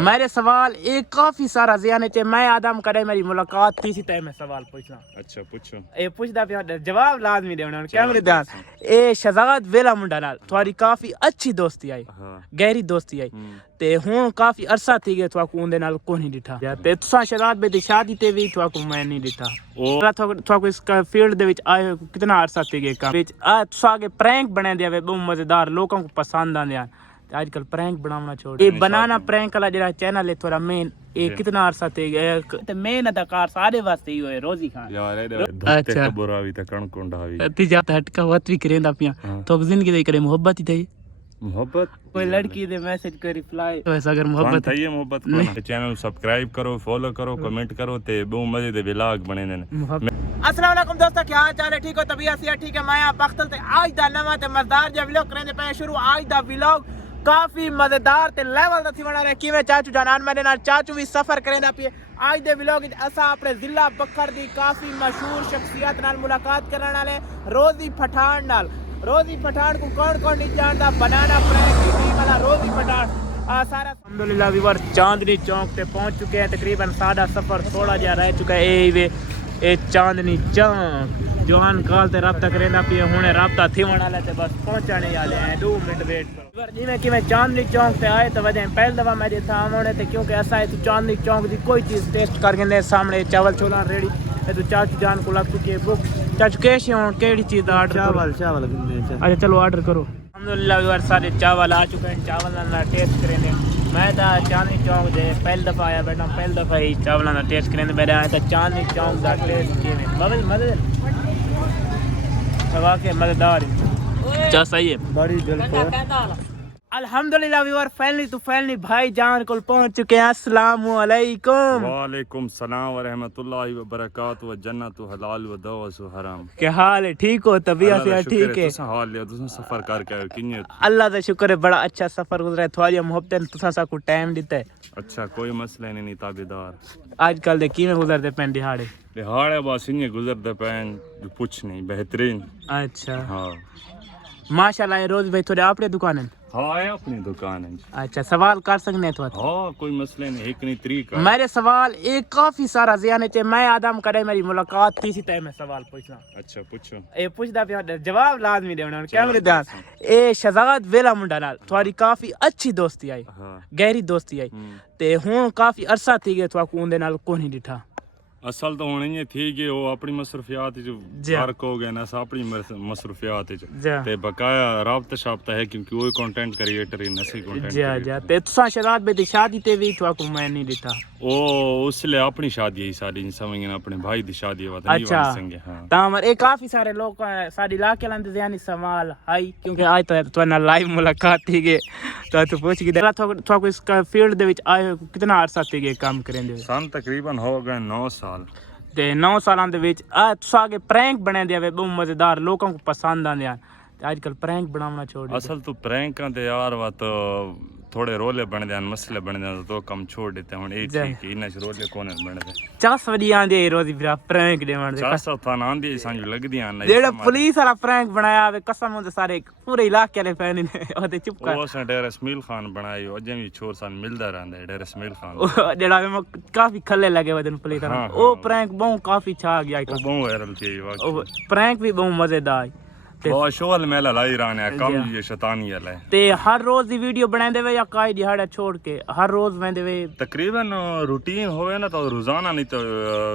मेरे सवाल एक काफी सारा ज़हन च मैं आदम करे मेरी मुलाकात थी सी तय मैं सवाल पूछना। अच्छा पूछो। ए पूछदा पिया जवाब लाजमी देना कैमरे ध्यान। ए शहजाद वेला मुंडा नाल थोड़ी काफी अच्छी दोस्ती आई, गहरी दोस्ती आई ते हुन काफी अरसा थी गए थोड़ा उंदे नाल कोई नहीं डिठा ते तुसा शहजाद बे दी शादी ते भी थोड़ा को मैं नहीं डिठा ओ थोड़ा को इस फील्ड दे विच आए कितना अरसा थी गए काम विच आ तुसा के प्रैंक बने दिया वे बहुत मजेदार लोगों को पसंद आंदे आजकल प्रैंक बनाना छोड़ ये बनाना प्रैंक वाला जरा चैनल है थोड़ा मेन ये कितना अरसा थे ते मेन अदाकार सारे वास्ते ही होए रोजी खान यार अच्छा बुरावी ते कणकुंडावी ती जाता हटका वत भी करेंदा पिया तो जिंदगी दे करे मोहब्बत ही थई मोहब्बत कोई लड़की दे मैसेज को रिप्लाई तो ऐसा अगर मोहब्बत है ये मोहब्बत को चैनल सब्सक्राइब करो फॉलो करो कमेंट करो ते बहुत मजे दे व्लॉग बने ने। अस्सलाम वालेकुम दोस्तों क्या हाल चाल है ठीक हो तबीयत से ठीक है मैं आप बख्तल ते आज दा नवा ते मजेदार जो व्लॉग करने पे शुरू आज दा व्लॉग काफी मजेदार ते लेवल दा थी बना रहे किवें चाचू जानान मेरे नाल चाचू भी सफर करेंदा पिए आज दे व्लॉग विच असा अपने जिला बखर दी काफी मशहूर शख्सियत नाल मुलाकात करने वाले रोजी पठान नाल। रोजी पठान को कौन नहीं जानता बनाना प्रैंक की टीम वाला रोजी पठान सारा अल्हम्दुलिल्लाह व्यूअर चांदनी चौक पे पहुंच चुके हैं तकरीबन सादा सफर थोड़ा जा रह चुका है ए चांदनी चौक जवान काल ते रब्ता करेंदा पिए हुणे रब्ता थीवण वाले ते बस पहुंचने वाले हैं 2 मिनट वेट करो जिवें कि मैं चांदनी चौक पे आए तो वजह पहली दफा मैं जे था आने ते क्योंकि ऐसा है तो चांदनी चौक दी कोई चीज टेस्ट करके सामने चावल छोला रेडी है तो चाचू जान को लग चुकी है बुक चाचू कैसे हो केड़ी चीज दा ऑर्डर चावल अच्छा चलो ऑर्डर करो। अल्हम्दुलिल्लाह व्यूअर सारे चावल आ चुके हैं चावल ना टेस्ट करेंगे मैं तो चांदनी चौक दे पहली दफा आया बैठा पहली दफा ही चावल का टेस्ट करेंगे बैठा आया तो चांदनी चौक का टेस्ट किवें मदद वाकई मजेदार चा सही है बड़ी दिल अल्हम्दुलिल्लाह व्यूअर फैमिली भाई जान को पहुंच चुके हैं। अस्सलाम वालेकुम वालेकुम सलाम व रहमतुल्लाहि व बरकातहू व जन्नतु हलाल व दवासु हराम। क्या हाल है ठीक हो तबीयत से ठीक है तुसा हाल है तुसा सफर करके आए किन्ने अल्लाह दा शुक्र है बड़ा अच्छा सफर गुजरा है थोड़ी मोहब्बत तुसा सा को टाइम दिता है अच्छा कोई मसला नहीं ताबेदार आजकल दे किवें गुजरदे पैन दिहाड़े बस इन्ने गुजरदे पैन कुछ नहीं बेहतरीन अच्छा हां माशाल्लाह रोज भाई थोड़े आपने दुकान है हाँ है अपनी दुकान है अच्छा सवाल कर सकते हैं तो हाँ कोई मसला नहीं एक नहीं तरीका मेरे सवाल एक काफी सारा ज़हन च मैं आदम करे मेरी मुलाकात थी सी तय मैं सवाल पूछना। अच्छा पूछो ए पूछदा पिया जवाब लाजमी देना कैमरे ध्यान। ए शहजाद वेला मुंडा नाल थोड़ी काफी अच्छी दोस्ती आई गहरी दोस्ती आई ते हुन काफी अरसा थी गए थोड़ा उंदे नाल कोई नहीं डिठा असल तो होनी है थी कि वो अपनी मसरूफियात जो फर्क हो गया ना अपनी मसरूफियात ते बकाया राब्ता शाब्ता है क्योंकि वो कंटेंट क्रिएटर ही नसी कंटेंट ते तुसा शहजाद बे दी शादी ते भी थोड़ा को मैं नहीं देता ओ उसले अपनी शादी है सारी समझ अपने भाई दी शादी है नहीं अच्छा हां तामर ए काफी सारे लोग साडी इलाके लंदे यानी सवाल हाई क्योंकि आज तो ना लाइव मुलाकात थी गए तो पूछ के थोड़ा को इस फील्ड दे विच आए कितना अरसा थी गए काम करेंदे सन तकरीबन हो गए 9 साल ते 9 सालां दे विच तुसा के प्रैंक बने दिया वे बहुत मजेदार लोगों को पसंद आंदे आजकल प्रैंक बनाना छोड़ असल तो प्रैंक दे यार वा तो थोड़े रोले बन दे मसले बन दे तो कम छोड़ देते हुन ए ठीक है इना रोले कोन बन दे चास वडी आंदे रोजी फिर प्रैंक दे बन दे चास था आंदी सांजू लगदी आन जेड़ा पुलिस वाला प्रैंक बनाया वे कसम होंदे सारे पूरे इलाके वाले फैन ने ओते चुप कर ओ सन डेर इस्माइल खान बनाई अजे भी छोर सन मिलदा रहंदा डेर इस्माइल खान जेड़ा काफी खल्ले लगे वदन पुलिस वाला ओ प्रैंक बहुत काफी छा गया ओ बहुत वायरल थी वाकई प्रैंक भी बहुत मजेदार बहुत शोल मेला लाई राने कम ये शैतानी है ते हर रोज दी वीडियो बनांदे वे या काई दिहाड़ा छोड़ के हर रोज वेंदे वे तकरीबन रूटीन होवे ना तो रोजाना नहीं तो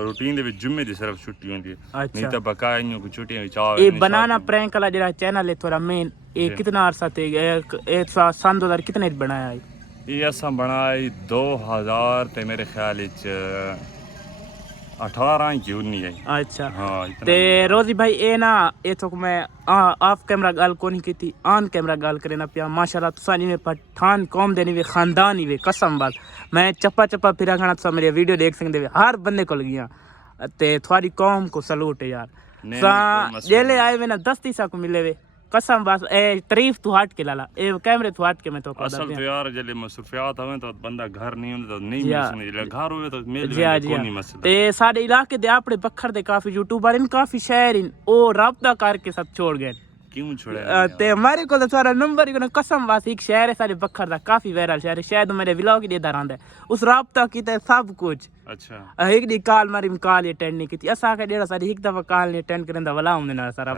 रूटीन दे विच जुम्मे दी सिर्फ छुट्टी होंदी नहीं तो बकाया इन को छुट्टियां विच आवे ए बनाना प्रैंक वाला जेड़ा चैनल है थोड़ा मेन ए कितना अरसा थे ए सन 2000 कितने बनाया है ये असा बनाई 2000 ते मेरे ख्याल विच 18 की 19 है अच्छा हाँ ते रोजी भाई ए ना ए तो मैं ऑफ कैमरा गल कोनी कीती ऑन कैमरा गल करे ना पिया माशाल्लाह तुसा नी पठान कौम देनी वे खानदान ही वे कसम बात मैं चप्पा फिरा खाना तुसा मेरी वीडियो देख सकदे वे हर बंदे को लगियां ते थोड़ी कौम को सलूट है यार सा जेले आए वे ना 10 तीसा को मिले वे कसम बस ए तारीफ तू हट के लाला ए कैमरे तू हट के मैं तो असल तो यार जले मसरूफियात हवे तो बंदा घर नहीं होंदा तो नहीं मिल सकदा घर होवे तो मिल जाए कोई नहीं मसला ते साडे इलाके दे अपने बखर दे काफी यूट्यूबर इन काफी शहर इन ओ राब्ता करके सब छोड़ गए क्यों छोड़ा ते हमारे को सारा नंबर ही कसम वास एक शहर है सारे बखर दा काफी वायरल शहर है शायद मेरे व्लॉग ही देता रहंदा उस राब्ता कीता सब कुछ अच्छा एक दी कॉल मारी कॉल अटेंड नहीं की असा के डेढ़ सारी एक दफा कॉल नहीं अटेंड करंदा वला हमने ना सारा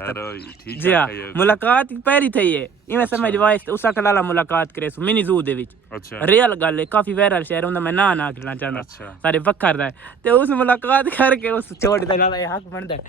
ठीक जी हां है मुलाकात पहली थई है इवें समझ वाइस उसा कलाला मुलाकात करे सो मिनी जू दे विच अच्छा रियल गल है काफी वायरल शहर हुंदा मैं ना करना चाहंदा अच्छा सारे बखर दा ते उस मुलाकात करके उस छोड़ दे नाला हक बनदा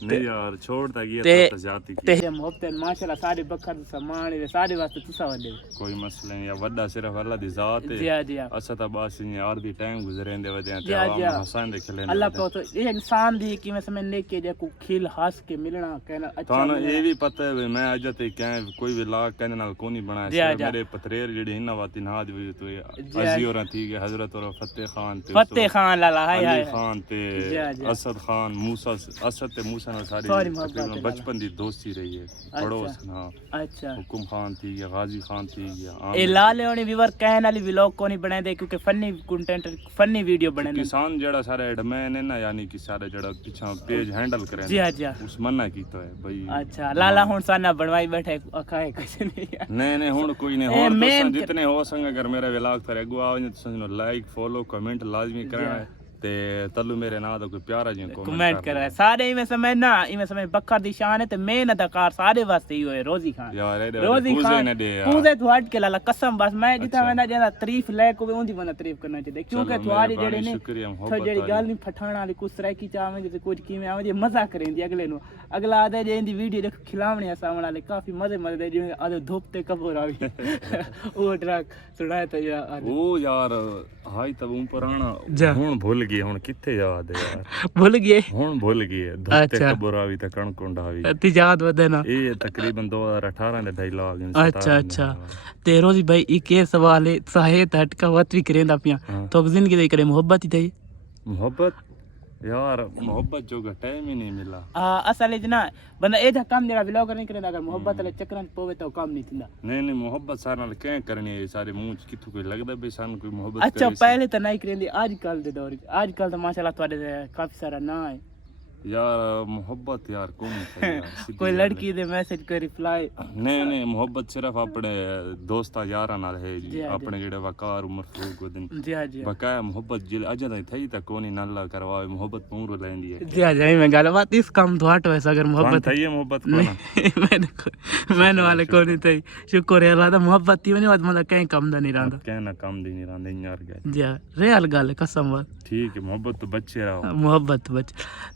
नहीं यार छोड़ता गया तो जाती की ते मोहब्बत माशाल्लाह सारे बखर सामान है सारे वास्ते तुसा वडे कोई मसला नहीं या वड्डा सिर्फ अल्लाह दी जात है जी हां जी हां असा ता बस यार दी टाइम गुजरेंदे वदे जी हां जी हां हसन दे खले अल्लाह को तो ये इंसान दी कि मैं समझ ने के जे को खिल हंस के मिलना कहना अच्छा ताना ये भी पता है मैं अज ते क्या कोई भी लाग कहने नाल कोनी बनाया मेरे पथरेर जेडी हिना वाती ना दी तो अजी और थी के हजरत और फतेह खान लाला हाय हाय खान ते असद खान मूसा असद ते मूसा ना सारी बचपन दी दोस्ती रही है पड़ोस ना अच्छा हुकुम खान थी या गाजी खान थी या ए लाल होनी व्यूअर कहने वाली व्लॉग को नहीं बनाए दे क्योंकि फनी कंटेंट फनी वीडियो बने किसान जेड़ा सारे एडमिन है ना यानी कि सारे जेड़ा पीछे पेज हैंडल करे जी हां जी उस मन्ना कीता है भाई अच्छा लाला हुन साना बनवाई बैठे अखाए कुछ नहीं हुन कोई नहीं और जितने हो संग अगर मेरा व्लॉग पर अगवा आवे तो लाइक फॉलो कमेंट लाजमी करना है ते तल्लू मेरे ना तो कोई प्यारा जी कमेंट कर रहा है सारे में समझ ना इमे समझ बखर दी शान है ते मेन अदाकार सारे वास्ते ही होए रोजी खान यार रोजी खान पूरे तो हट के लाला कसम बस मैं जिता मैं ज्यादा तारीफ ले को उंदी बना तारीफ करना चाहिए क्योंकि तुम्हारी जेड़े ने तो जेड़ी गल नहीं फठाना वाली कुछ तरह की चावेंगे ते कुछ की में आवे मजा करेंदी अगले नु अगला आदे जे इंदी वीडियो देख खिलावने सामने वाले काफी मजे मजे दे जे आदे धूप ते कबूर आवी ओ ट्रक सुनाए तो यार ओ यार हाई तब ऊपर आना हुन भूल गए हुन किथे याद है यार भूल गए हुन भूल गए धुते कबरावी ते कणकुंडावी ती याद वदे ना ये तकरीबन 2018 दे डायलॉग अच्छा अच्छा ते रोजी भाई एक ये सवाल है साहे हटका वत भी करेंदा पिया तो जिंदगी दे करे मोहब्बत ही थई मोहब्बत यार मोहब्बत जो टाइम ही नहीं मिला असल इतना बंदा ए काम मेरा व्लॉग नहीं करेंदा अगर मोहब्बत वाले चक्कर में पवे तो काम नहीं थिंदा नहीं मोहब्बत सारे नाल क्या करनी है सारे मुंह किथु कोई लगदा बे सान कोई मोहब्बत अच्छा पहले तो नहीं करेंदी आजकल दे दौर आजकल तो माशाल्लाह तुम्हारे काफी सारा ना है यार मोहब्बत यार कौन है कोई लड़की दे मैसेज को रिप्लाई नहीं मोहब्बत सिर्फ अपने दोस्ता यारा नाल है जी अपने जेड़े वकार उमर फरूक दिन जी हां जी बकाया मोहब्बत जिल अजा नहीं थई त कोनी नल्ला करवावे मोहब्बत पूरो लेंदी है जी हां जी मैं गल बात इस काम तो हट वैसा अगर मोहब्बत थई है मोहब्बत को मैंने वाले कोनी थई शुक्र है अल्लाह दा मोहब्बत थी नहीं मतलब कहीं कम दा नहीं रहंदा कहना कम दी नहीं रहंदा यार गल जी रियल गल कसम वाल ठीक है मोहब्बत तो बच्चे रहो मोहब्बत बच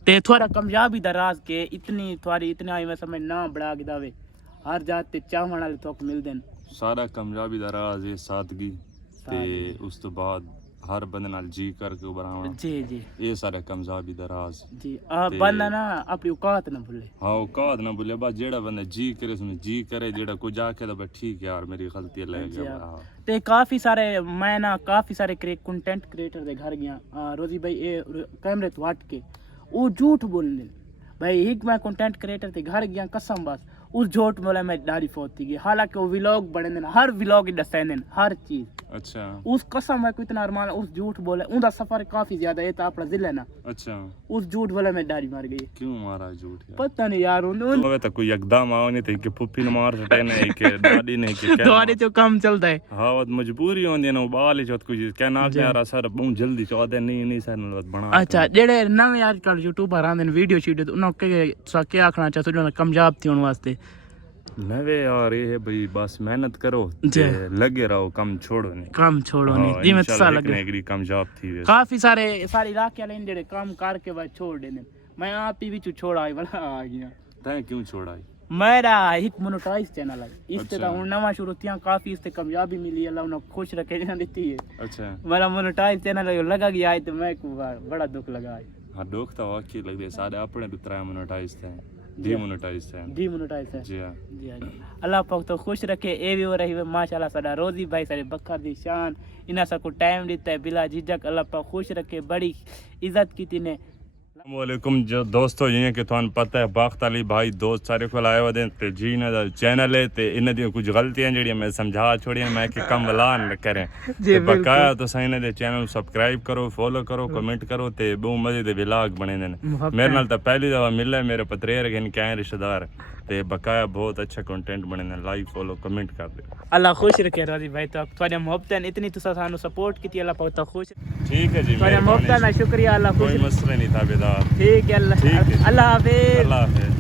ते थोड़ा कामयाबी दा राज के इतनी थोड़ी इतना ही मैं समझ ना बड़ा के दावे हर जात ते चाहण वाले तोक मिल देन सारा कामयाबी दा राज है सादगी ते उस तो बाद हर बंदे नाल जी करके बनावा जी जी ये सारा कामयाबी दा राज जी बंदा ना अपनी औकात ना भूले हां औकात ना भूले बस जेड़ा बंदा जी करे उसने जी करे जेड़ा को जाके तो ठीक है यार मेरी गलती ले गया ते काफी सारे मैं ना काफी सारे कंटेंट क्रिएटर दे घर गया रोजी भाई ए कैमरे तो हट के वो झूठ बोलने भाई एक मैं कंटेंट क्रिएटर थे घर गया कसम बस उस झूठ बोले मैं डारी फोती गई हालांकि वो व्लॉग बने दिन हर व्लॉग दसते दिन हर चीज अच्छा उस कसम है कोई इतना अरमान उस झूठ बोले उनका सफर काफी ज्यादा है तो अपना जिला ना अच्छा उस झूठ बोले मैं डारी मार गई क्यों मारा झूठ पता नहीं यार उन्होंने तो कोई एकदम आओ नहीं थे कि पुप्पी ने मार सटे नहीं कि दादी नहीं कि दादी तो काम चलता है हां वो मजबूरी होंदी है ना बाल ही कुछ क्या ना यार सर बहुत जल्दी चौदे नहीं सर बना अच्छा जेड़े नवे आजकल यूट्यूबर आंदे वीडियो शीडियो उन्होंने के क्या आखना चाहते कामयाब थी उन वास्ते नवे यार ये है भाई बस मेहनत करो लगे रहो कम छोड़ो नहीं जिमें सा लगे कामयाब थी काफी सारे इलाके वाले जेड़े काम करके बाद छोड़ देने मैं आप ही भी छोड़ा वाला आ गया तै क्यों छोड़ा मेरा एक मोनेटाइज चैनल है इससे तो हुन नवा शुरू थिया काफी इससे कामयाबी मिली अल्लाह उन्हें खुश रखे ना देती है अच्छा मेरा मोनेटाइज चैनल लगा गया है तो मैं बड़ा दुख लगा है हां दुख तो वाकई लग दे सारे अपने दूसरा मोनेटाइज थे डीमोनेटाइज है जी हां अल्लाह पाक तो खुश रखे ए भी हो रही है माशाल्लाह साडा रोजी भाई सारे बखर दी शान इना सा को टाइम देता है बिला झिझक अल्लाह पाक खुश रखे बड़ी इज्जत की ने अस्सलामुअलैकुम जो दोस्तों जियां कि तुहानू पता है बाख्त अली भाई दोस्त सारे को आए हुए ते जी इन्हां दा चैनल है ते इन्हां दी कुछ गलतियां जेहड़ियां मैं समझा छोड़ियां मैं कि कम वलान न करें ते बकाया तुस इन्हां दे चैनल सब्सक्राइब करो फॉलो करो कमेंट करो ते बहुत मजे दे व्लॉग बने ने मेरे नाल तो पहली दफा मिले मेरे पतरेर के क्या रिश्तेदार ਤੇ ਬਕਾਇਆ ਬਹੁਤ ਅੱਛਾ ਕੰਟੈਂਟ ਬਣਨਾ ਲਾਈਕ ਫੋਲੋ ਕਮੈਂਟ ਕਰ ਦਿਓ अल्लाह खुश रखे रोजी भाई तो थोड़े मोहब्बत इतनी तुसा सानू सपोर्ट की अल्लाह बहुत खुश ठीक है जी थोड़े मोहब्बत ना शुक्रिया अल्लाह कोई मसला नहीं था बेदार ठीक है अल्लाह हाफिज अल्लाह हाफिज